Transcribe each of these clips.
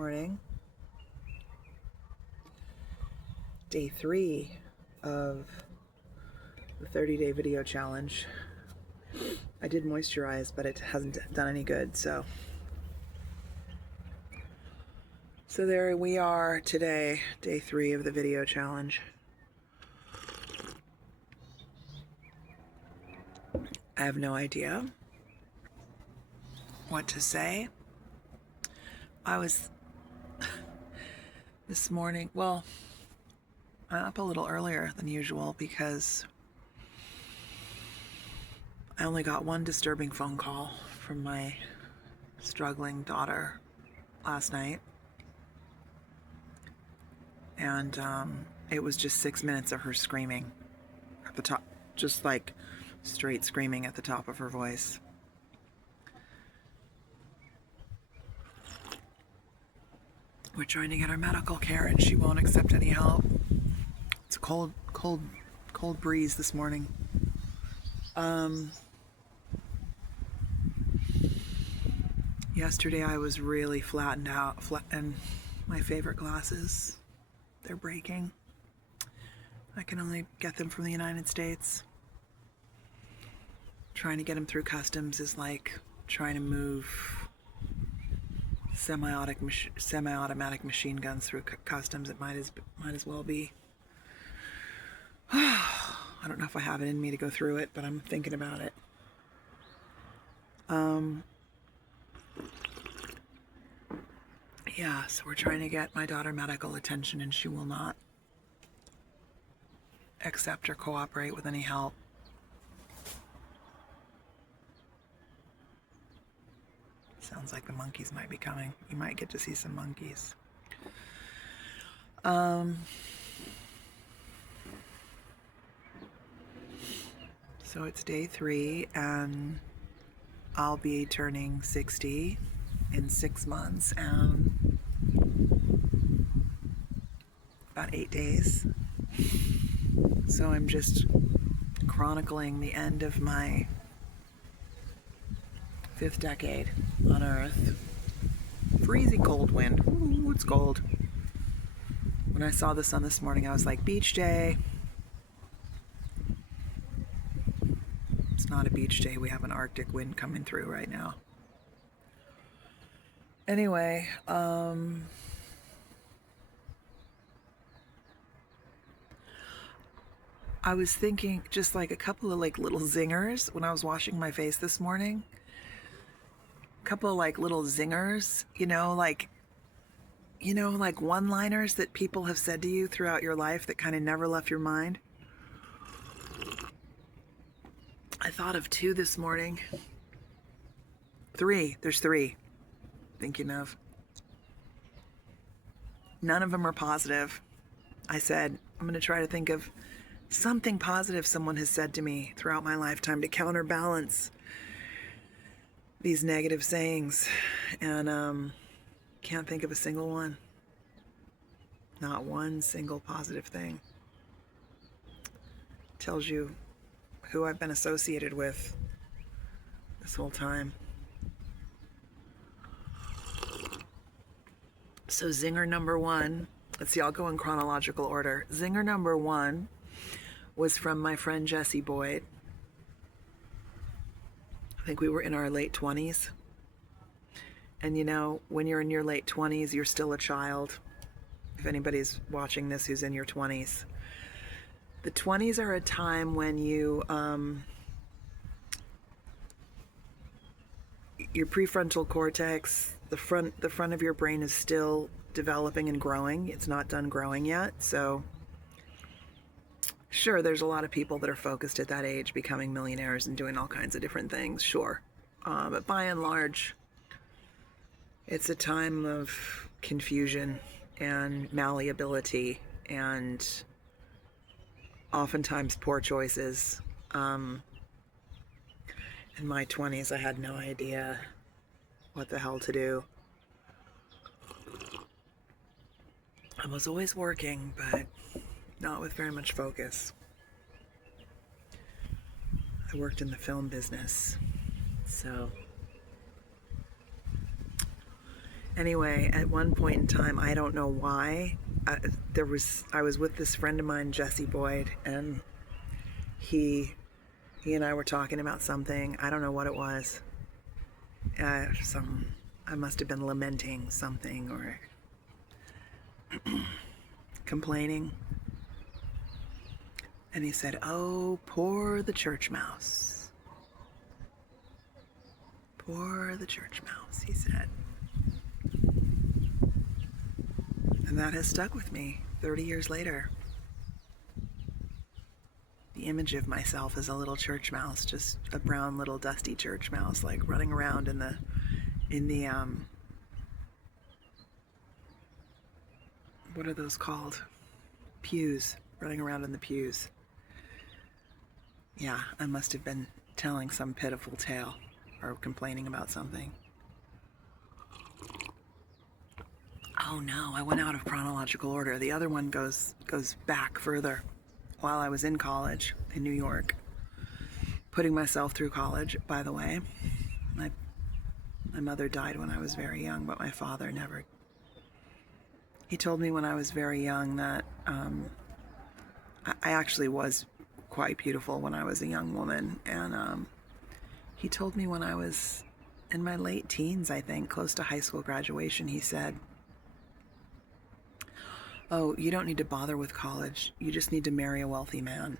morning. Day 3 of the 30-day video challenge. I did moisturize, but it hasn't done any good, so there we are today, day 3 of the video challenge. I have no idea what to say. I was this morning, well, I'm up a little earlier than usual because I only got one disturbing phone call from my struggling daughter last night. And it was just 6 minutes of her screaming at the top, just like straight screaming at the top of her voice. We're trying to get her medical care and she won't accept any help. It's a cold breeze this morning. Yesterday I was really flattened out, and my favorite glasses, they're breaking. I can only get them from the United States. Trying to get them through customs is like trying to move semi-automatic machine guns through customs. It might as well be. I don't know if I have it in me to go through it, but I'm thinking about it. Yeah, so we're trying to get my daughter medical attention and she will not accept or cooperate with any help. Sounds like the monkeys might be coming. You might get to see some monkeys. So it's day 3 and I'll be turning 60 in 6 months and about 8 days. So I'm just chronicling the end of my 5th decade on Earth. Freezing cold wind. Ooh, it's cold. When I saw the sun this morning, I was like, beach day. It's not a beach day. We have an Arctic wind coming through right now. Anyway, I was thinking just like a couple of like little zingers when I was washing my face this morning. A couple of like little zingers, like one-liners that people have said to you throughout your life that kind of never left your mind. I thought of 2 this morning. 3. There's 3. Thinking of. None of them are positive. I said, I'm going to try to think of something positive someone has said to me throughout my lifetime to counterbalance these negative sayings. And can't think of a single one. Not one single positive thing. Tells you who I've been associated with this whole time. So zinger number 1, let's see, I'll go in chronological order. Zinger number 1 was from my friend Jessie Boyd. I think we were in our late 20s. And when you're in your late 20s, you're still a child. If anybody's watching this who's in your 20s. The 20s are a time when your prefrontal cortex, the front of your brain is still developing and growing. It's not done growing yet. So sure, there's a lot of people that are focused at that age, becoming millionaires and doing all kinds of different things, sure. But by and large, it's a time of confusion and malleability and oftentimes poor choices. In my 20s, I had no idea what the hell to do. I was always working, but not with very much focus. I worked in the film business, so Anyway, at one point in time, I don't know why, I was with this friend of mine, Jesse Boyd, and he and I were talking about something. I don't know what it was. I must have been lamenting something or complaining. And he said, "Oh, poor the church mouse. Poor the church mouse," he said. And that has stuck with me 30 years later. The image of myself as a little church mouse, just a brown little dusty church mouse, like running around in the what are those called? Pews, running around in the pews. Yeah, I must have been telling some pitiful tale or complaining about something. Oh no, I went out of chronological order. The other one goes back further. While I was in college in New York, putting myself through college, by the way. My mother died when I was very young, but my father never. He told me when I was very young that I actually was quite beautiful when I was a young woman, and he told me when I was in my late teens, I think, close to high school graduation, he said, "Oh, you don't need to bother with college. You just need to marry a wealthy man.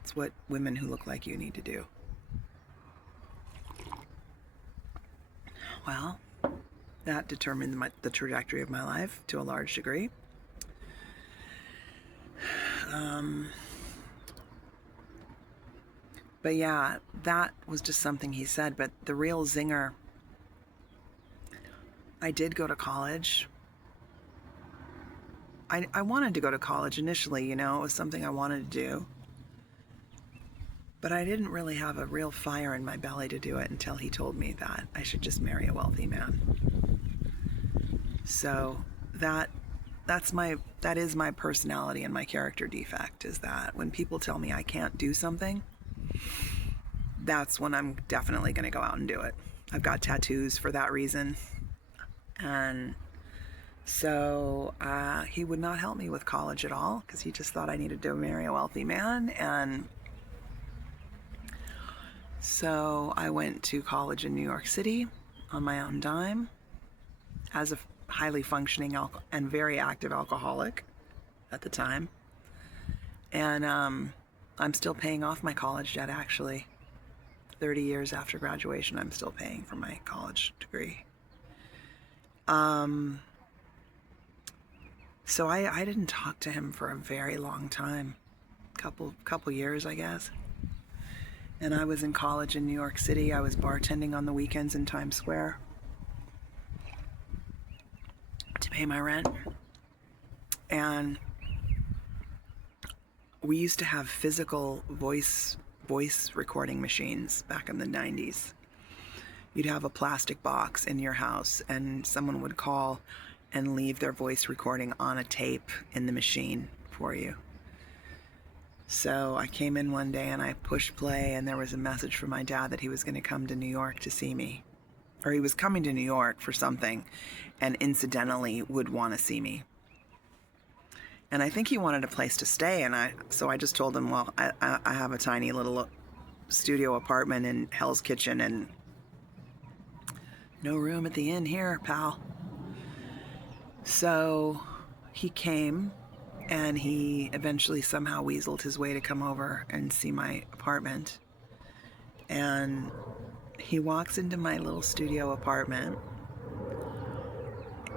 It's what women who look like you need to do." Well, that determined the trajectory of my life to a large degree. But yeah, that was just something he said. But the real zinger, I did go to college. I wanted to go to college initially, you know, it was something I wanted to do. But I didn't really have a real fire in my belly to do it until he told me that I should just marry a wealthy man. So that is my personality and my character defect, is that when people tell me I can't do something, that's when I'm definitely going to go out and do it. I've got tattoos for that reason. And so he would not help me with college at all because he just thought I needed to marry a wealthy man. And so I went to college in New York City on my own dime as a highly functioning and very active alcoholic at the time. And I'm still paying off my college debt, actually. 30 years after graduation, I'm still paying for my college degree. So I didn't talk to him for a very long time, couple years, I guess. And I was in college in New York City. I was bartending on the weekends in Times Square to pay my rent. And we used to have physical voice recording machines back in the 90s. You'd have a plastic box in your house and someone would call and leave their voice recording on a tape in the machine for you. So I came in one day and I pushed play, and there was a message from my dad that he was going to come to New York to see me. Or he was coming to New York for something and incidentally would want to see me. And I think he wanted a place to stay, so I just told him, well, I have a tiny little studio apartment in Hell's Kitchen and no room at the inn here, pal. So he came, and he eventually somehow weaseled his way to come over and see my apartment. And he walks into my little studio apartment,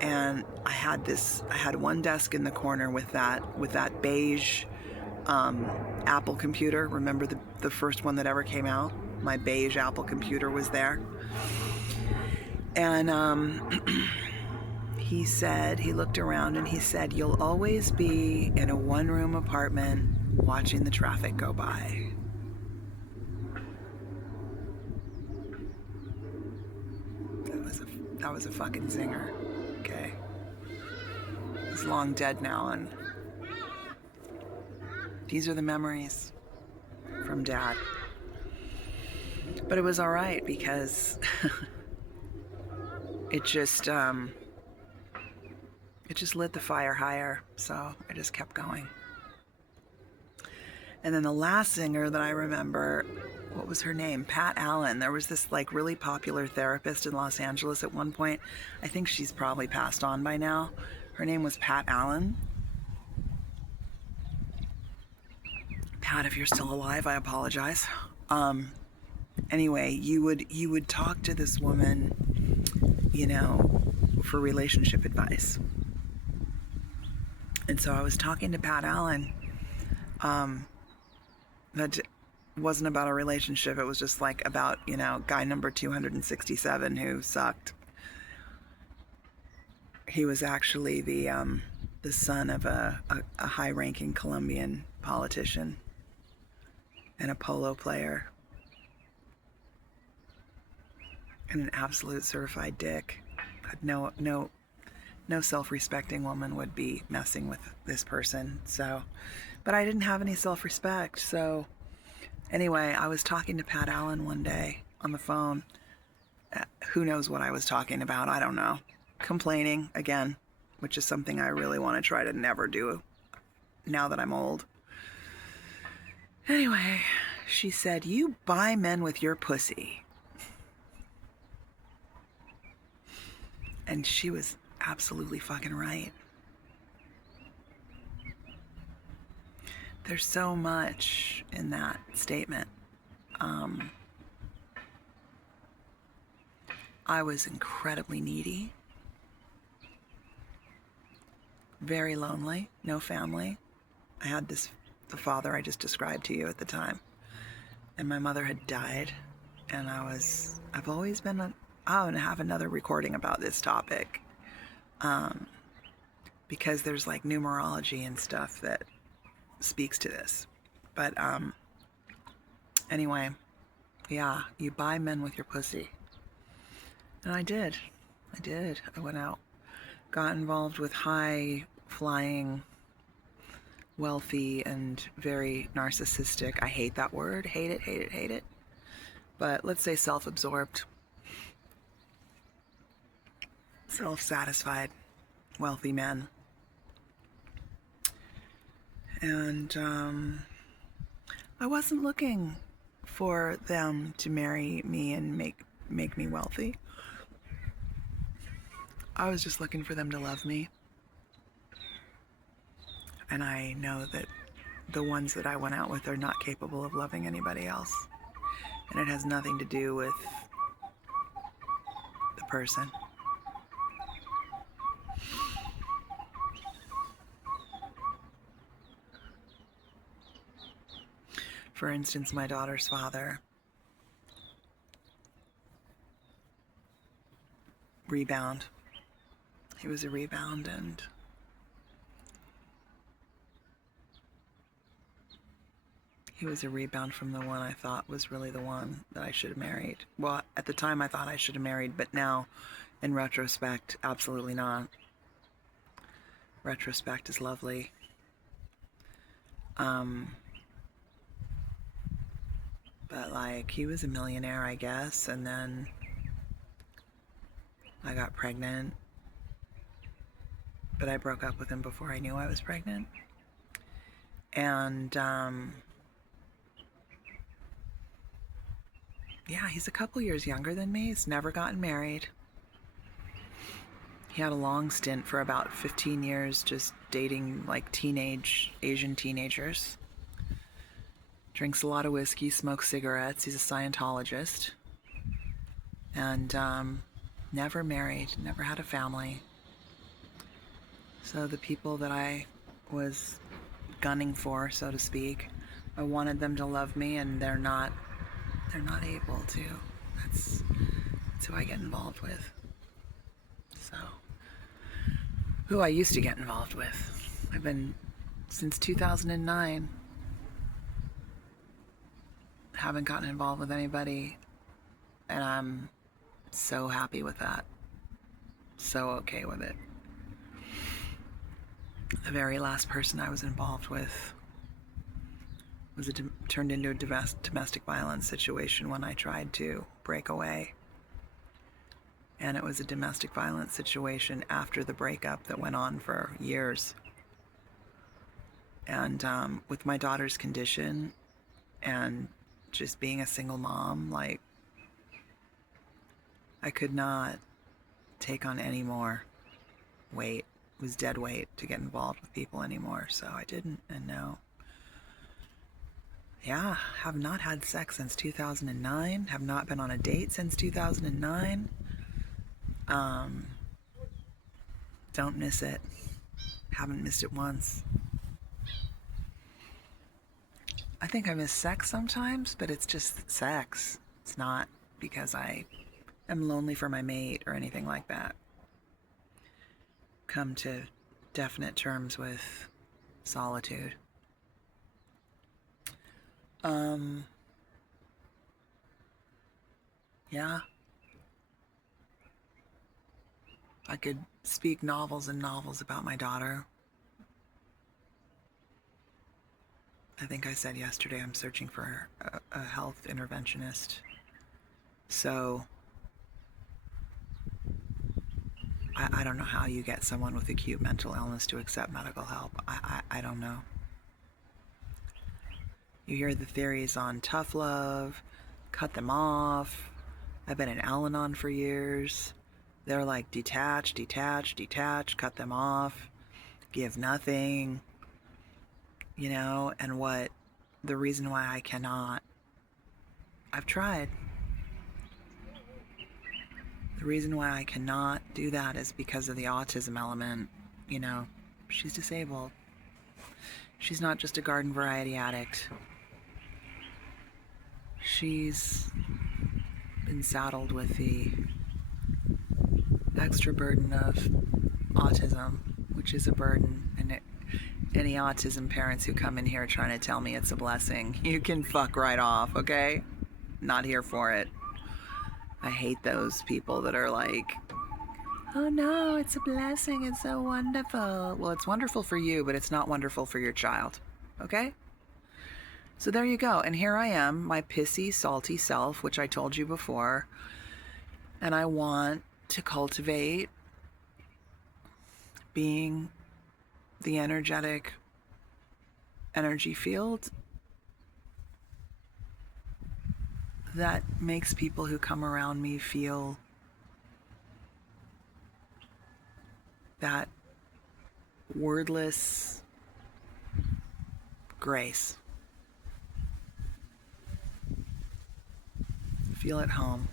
and I had one desk in the corner with that beige Apple computer. Remember the first one that ever came out? My beige Apple computer was there. And he looked around and he said, "You'll always be in a one-room apartment watching the traffic go by." That was a fucking zinger. Okay. He's long dead now, and these are the memories from Dad. But it was all right because it just lit the fire higher. So I just kept going. And then the last singer that I remember, what was her name? Pat Allen. There was this like really popular therapist in Los Angeles at one point. I think she's probably passed on by now. Her name was Pat Allen. Pat, if you're still alive, I apologize. Anyway, you would talk to this woman, you know, for relationship advice. And so I was talking to Pat Allen. That wasn't about a relationship. It was just like about, you know, guy number 267 who sucked. He was actually the son of a high-ranking Colombian politician and a polo player and an absolute certified dick. No self-respecting woman would be messing with this person. So, but I didn't have any self-respect. So anyway, I was talking to Pat Allen one day on the phone. Who knows what I was talking about? I don't know. Complaining again, which is something I really want to try to never do now that I'm old. Anyway, she said, "You buy men with your pussy." And she was absolutely fucking right. There's so much in that statement. I was incredibly needy, very lonely, no family. I had the father I just described to you at the time, and my mother had died, and I've always been I'm going to have another recording about this topic, because there's like numerology and stuff that speaks to this. But anyway, yeah, you buy men with your pussy. And I did. I went out, got involved with high flying, wealthy, and very narcissistic. I hate that word. Hate it. But let's say self-absorbed, self-satisfied, wealthy men. And I wasn't looking for them to marry me and make me wealthy. I was just looking for them to love me. And I know that the ones that I went out with are not capable of loving anybody else. And it has nothing to do with the person. For instance, my daughter's father, rebound. He was a rebound, and he was a rebound from the one I thought was really the one that I should have married. Well, at the time I thought I should have married, but now, in retrospect, absolutely not. Retrospect is lovely. But like, he was a millionaire, I guess, and then I got pregnant. But I broke up with him before I knew I was pregnant. And yeah, he's a couple years younger than me. He's never gotten married. He had a long stint for about 15 years just dating like Asian teenagers. Drinks a lot of whiskey, smokes cigarettes. He's a Scientologist. And never married, never had a family. So the people that I was gunning for, so to speak, I wanted them to love me, and they're not able to. That's who I get involved with. So, who I used to get involved with. I've been, since 2009, haven't gotten involved with anybody, and I'm so happy with that. So okay with it. The very last person I was involved with was turned into a domestic violence situation when I tried to break away. And it was a domestic violence situation after the breakup that went on for years. And with my daughter's condition and just being a single mom, like, I could not take on any more weight. It was dead weight to get involved with people anymore, so I didn't. And now, yeah, have not had sex since 2009, have not been on a date since 2009. Don't miss it. Haven't missed it once. I think I miss sex sometimes, but it's just sex. It's not because I am lonely for my mate or anything like that. Come to definite terms with solitude. Yeah. I could speak novels and novels about my daughter. I think I said yesterday I'm searching for a health interventionist. So I don't know how you get someone with acute mental illness to accept medical help. I don't know. You hear the theories on tough love, cut them off. I've been in Al-Anon for years. They're like detach, detach, detach, cut them off, give nothing, and what the reason why I cannot, I've tried. The reason why I cannot do that is because of the autism element. She's disabled. She's not just a garden variety addict. She's been saddled with the extra burden of autism, which is a burden. And any autism parents who come in here trying to tell me it's a blessing, you can fuck right off, okay? Not here for it. I hate those people that are like, oh no, it's a blessing, it's so wonderful. Well, it's wonderful for you, but it's not wonderful for your child, okay? So there you go. And here I am, my pissy, salty self, which I told you before, and I want to cultivate being the energetic energy field that makes people who come around me feel that wordless grace. Feel at home.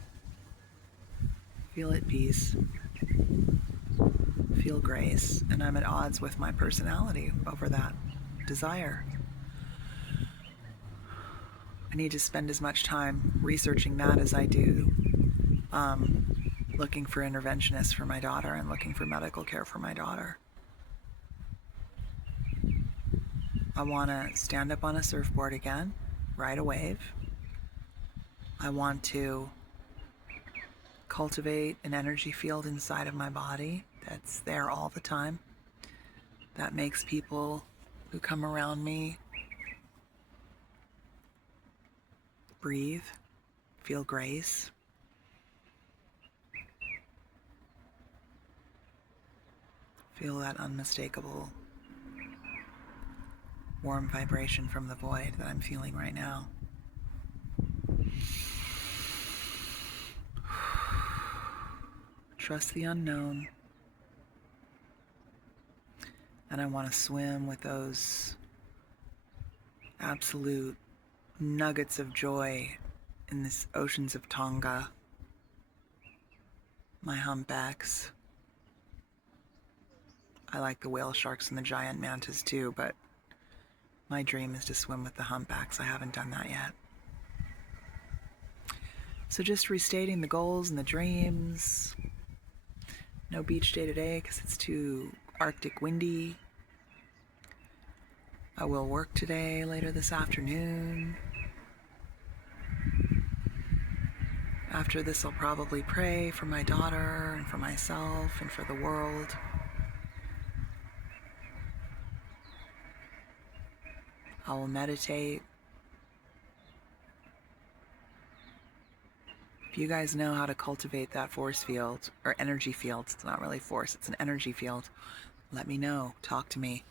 Feel at peace. Feel grace. And I'm at odds with my personality over that desire. I need to spend as much time researching that as I do looking for interventionists for my daughter and looking for medical care for my daughter. I want to stand up on a surfboard again, ride a wave. I want to cultivate an energy field inside of my body that's there all the time, that makes people who come around me breathe, feel grace. Feel that unmistakable warm vibration from the void that I'm feeling right now. Trust the unknown. And I want to swim with those absolute nuggets of joy in this oceans of Tonga. My humpbacks. I like the whale sharks and the giant mantas too, but my dream is to swim with the humpbacks. I haven't done that yet. So just restating the goals and the dreams. No beach day today because it's too Arctic windy. I will work today, later this afternoon. After this, I'll probably pray for my daughter and for myself and for the world. I will meditate. If you guys know how to cultivate that force field or energy field, it's not really force, it's an energy field, let me know. Talk to me.